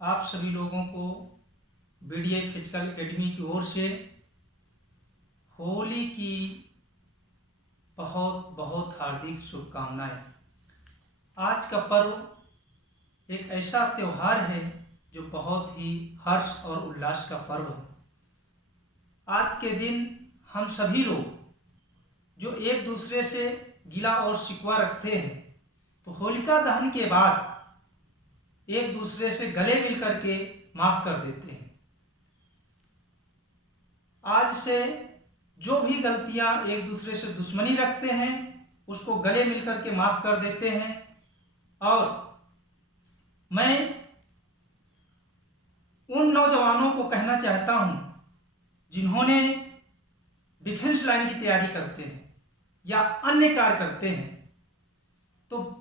आप सभी लोगों को बीडीए फिजिकल एकेडमी की ओर से होली की बहुत बहुत हार्दिक शुभकामनाएं। आज का पर्व एक ऐसा त्यौहार है जो बहुत ही हर्ष और उल्लास का पर्व है। आज के दिन हम सभी लोग जो एक दूसरे से गिला और शिकवा रखते हैं, तो होलिका दहन के बाद एक दूसरे से गले मिल करके माफ कर देते हैं। आज से जो भी गलतियां एक दूसरे से दुश्मनी रखते हैं उसको गले मिल करके माफ कर देते हैं। और मैं उन नौजवानों को कहना चाहता हूं जिन्होंने डिफेंस लाइन की तैयारी करते हैं या अन्य कार्य करते हैं, तो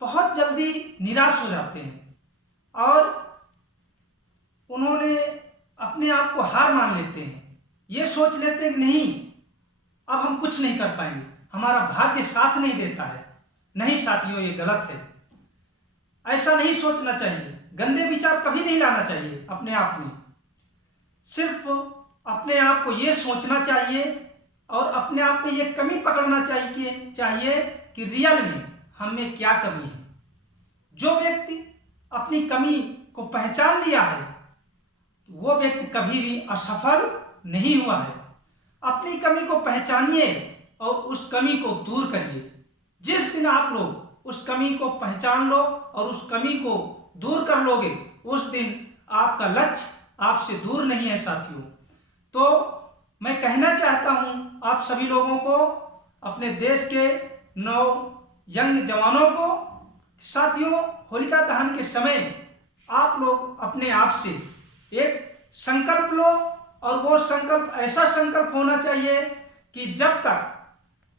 बहुत जल्दी निराश हो जाते हैं और उन्होंने अपने आप को हार मान लेते हैं। ये सोच लेते हैं कि नहीं, अब हम कुछ नहीं कर पाएंगे, हमारा भाग्य साथ नहीं देता है। नहीं साथियों, ये गलत है। ऐसा नहीं सोचना चाहिए। गंदे विचार कभी नहीं लाना चाहिए अपने आप में। सिर्फ अपने आप को ये सोचना चाहिए और अपने आप में ये कमी पकड़ना चाहिए कि रियल में हम में क्या कमी है। जो व्यक्ति अपनी कमी को पहचान लिया है वो व्यक्ति कभी भी असफल नहीं हुआ है। अपनी कमी को पहचानिए और उस कमी को दूर करिए। जिस दिन आप लोग उस कमी को पहचान लो और उस कमी को दूर कर लोगे, उस दिन आपका लक्ष्य आपसे दूर नहीं है साथियों। तो मैं कहना चाहता हूं आप सभी लोगों को, अपने देश के यंग जवानों को, साथियों, होलिका दहन के समय आप लोग अपने आप से एक संकल्प लो और वो संकल्प ऐसा संकल्प होना चाहिए कि जब तक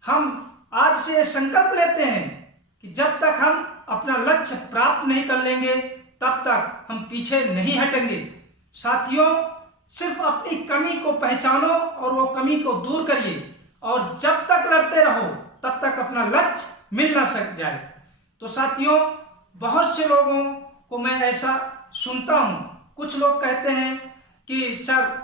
हम आज से संकल्प लेते हैं कि जब तक हम अपना लक्ष्य प्राप्त नहीं कर लेंगे तब तक हम पीछे नहीं हटेंगे। साथियों, सिर्फ अपनी कमी को पहचानो और वो कमी को दूर करिए और जब तक लड़ते रहो तब तक अपना लक्ष्य मिल ना सक जाए। तो साथियों, बहुत से लोगों को मैं ऐसा सुनता हूं, कुछ लोग कहते हैं कि सर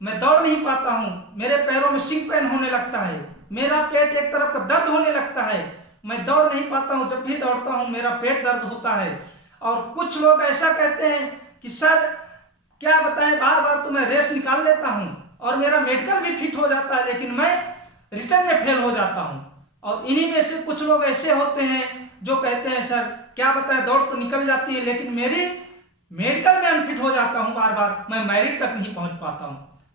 मैं दौड़ नहीं पाता हूं, मेरे पैरों में सिंक पेन होने लगता है, मेरा पेट एक तरफ का दर्द होने लगता है, मैं दौड़ नहीं पाता हूं, जब भी दौड़ता हूं मेरा पेट दर्द होता है। और कुछ लोग ऐसा कहते हैं कि सर क्या बताएं, बार बार तो मैं रेस्ट निकाल लेता हूं और मेरा मेडिकल भी फिट हो जाता है, लेकिन मैं रिटर्न में फेल हो जाता हूं। और इन्हीं में से कुछ लोग ऐसे होते हैं जो कहते हैं सर क्या बताएं, दौड़ तो निकल जाती है लेकिन मेरी मेडिकल में अनफिट हो जाता हूं, बार बार मैं मेरिट तक नहीं पहुंच पाता हूं।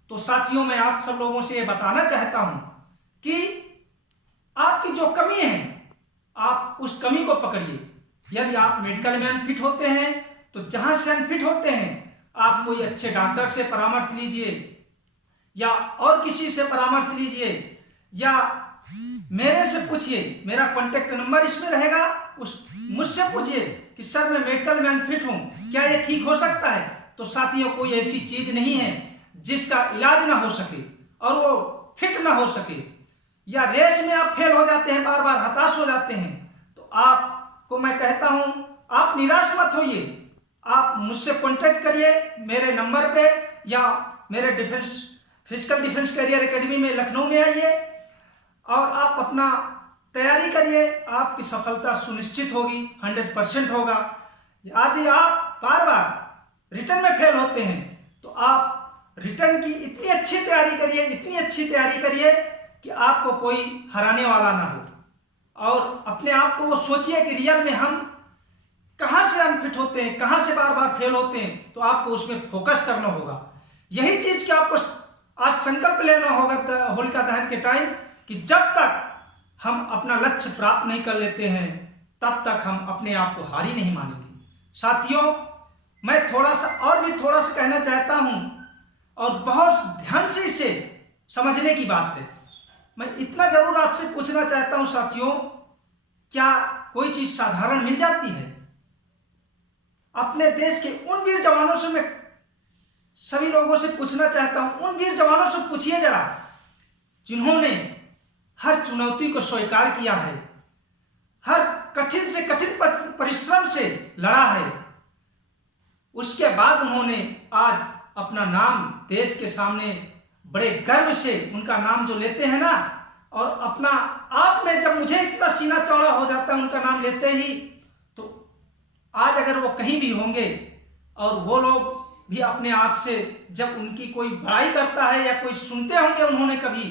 तो साथियों, मैं आप सब लोगों से ये बताना चाहता हूं कि आपकी जो कमी है आप उस कमी को पकड़िए। यदि आप मेडिकल में अनफिट होते हैं तो जहां से अनफिट होते हैं आप कोई अच्छे डॉक्टर से परामर्श लीजिए या और किसी से परामर्श लीजिए या मेरे से पूछिए, मेरा कॉन्टेक्ट नंबर इसमें रहेगा, मुझसे पूछिए कि सर मैं मेडिकल में अनफिट हूं, क्या ये ठीक हो सकता है। तो साथियों, कोई ऐसी चीज नहीं है जिसका इलाज ना हो सके और वो फिट ना हो सके। या रेस में आप फेल हो जाते हैं, बार बार हताश हो जाते हैं, तो आपको मैं कहता हूं आप निराश मत होइए। आप मुझसे कॉन्टेक्ट करिए मेरे नंबर पे या मेरे फिजिकल डिफेंस करियर एकेडमी में लखनऊ में आइए और आप अपना तैयारी करिए। आपकी सफलता सुनिश्चित होगी, 100% होगा। यदि आप बार बार रिटर्न में फेल होते हैं तो आप रिटर्न की इतनी अच्छी तैयारी करिए कि आपको कोई हराने वाला ना हो। और अपने आप को वो सोचिए कि रियल में हम कहां से अनफिट होते हैं, कहां से बार बार फेल होते हैं, तो आपको उसमें फोकस करना होगा। यही चीज की आपको आज संकल्प लेना होगा होलिका दहन के टाइम कि जब तक हम अपना लक्ष्य प्राप्त नहीं कर लेते हैं तब तक हम अपने आप को हारी नहीं मानेंगे। साथियों, मैं थोड़ा सा कहना चाहता हूं और बहुत ध्यान से इसे समझने की बात है। मैं इतना जरूर आपसे पूछना चाहता हूं साथियों, क्या कोई चीज साधारण मिल जाती है? अपने देश के उन वीर जवानों से मैं सभी लोगों से पूछना चाहता हूं, उन वीर जवानों से पूछिए जरा जिन्होंने हर चुनौती को स्वीकार किया है, हर कठिन से कठिन परिश्रम से लड़ा है। उसके बाद उन्होंने आज अपना नाम देश के सामने बड़े गर्व से उनका नाम जो लेते हैं ना, और अपना आप में जब मुझे इतना सीना चौड़ा हो जाता है उनका नाम लेते ही, तो आज अगर वो कहीं भी होंगे और वो लोग भी अपने आप से जब उनकी कोई बड़ाई करता है या कोई सुनते होंगे उन्होंने कभी,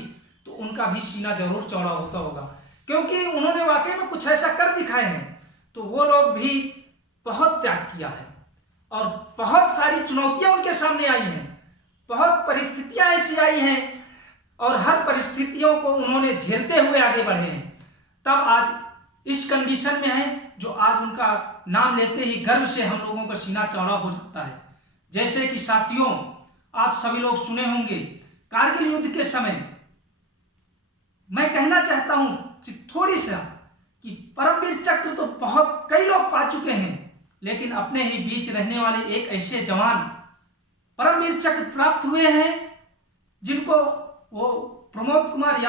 तो उनका भी सीना जरूर चौड़ा होता होगा, क्योंकि उन्होंने वाकई में कुछ ऐसा कर दिखाए हैं। तो वो लोग भी बहुत त्याग किया है और बहुत सारी चुनौतियां उनके सामने आई हैं, बहुत परिस्थितियां ऐसी आई हैं और हर परिस्थितियों को उन्होंने झेलते हुए आगे बढ़े हैं, तब आज इस कंडीशन में है जो आज उनका नाम लेते ही गर्व से हम लोगों का सीना चौड़ा हो जाता है। जैसे कि साथियों, आप सभी लोग सुने होंगे कारगिल युद्ध के समय, मैं कहना चाहता हूं थोड़ी सा कि परमवीर चक्र तो बहुत कई लोग पा चुके हैं, लेकिन अपने ही बीच रहने वाले एक ऐसे जवान परमवीर चक्र प्राप्त हुए हैं जिनको वो प्रमोद कुमार